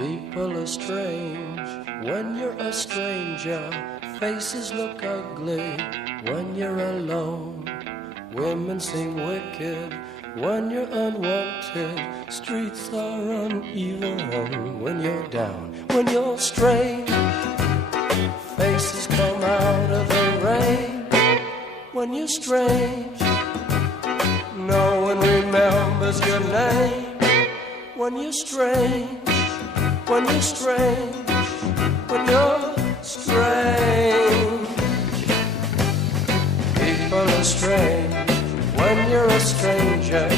People are strange when you're a stranger. Faces look ugly when you're alone. Women seem wicked when you're unwanted. Streets are uneven when you're down. When you're strange, faces come out of the rain. When you're strange, no one remembers your name. When you're strange, when you're strange, when you're strange. People are strange when you're a stranger.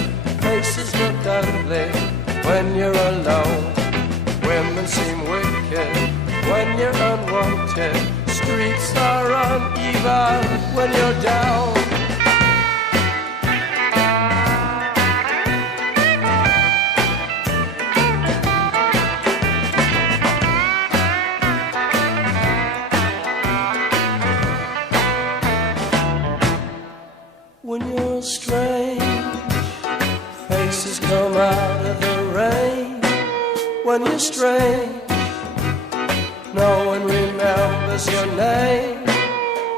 Faces look ugly when you're alone. Women seem wicked when you're unwanted. Streets are uneven when you're down. When you're strange, faces come out of the rain. When you're strange, no one remembers your name.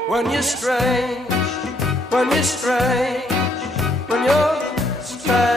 When you're strange, when you're strange, when you're strange.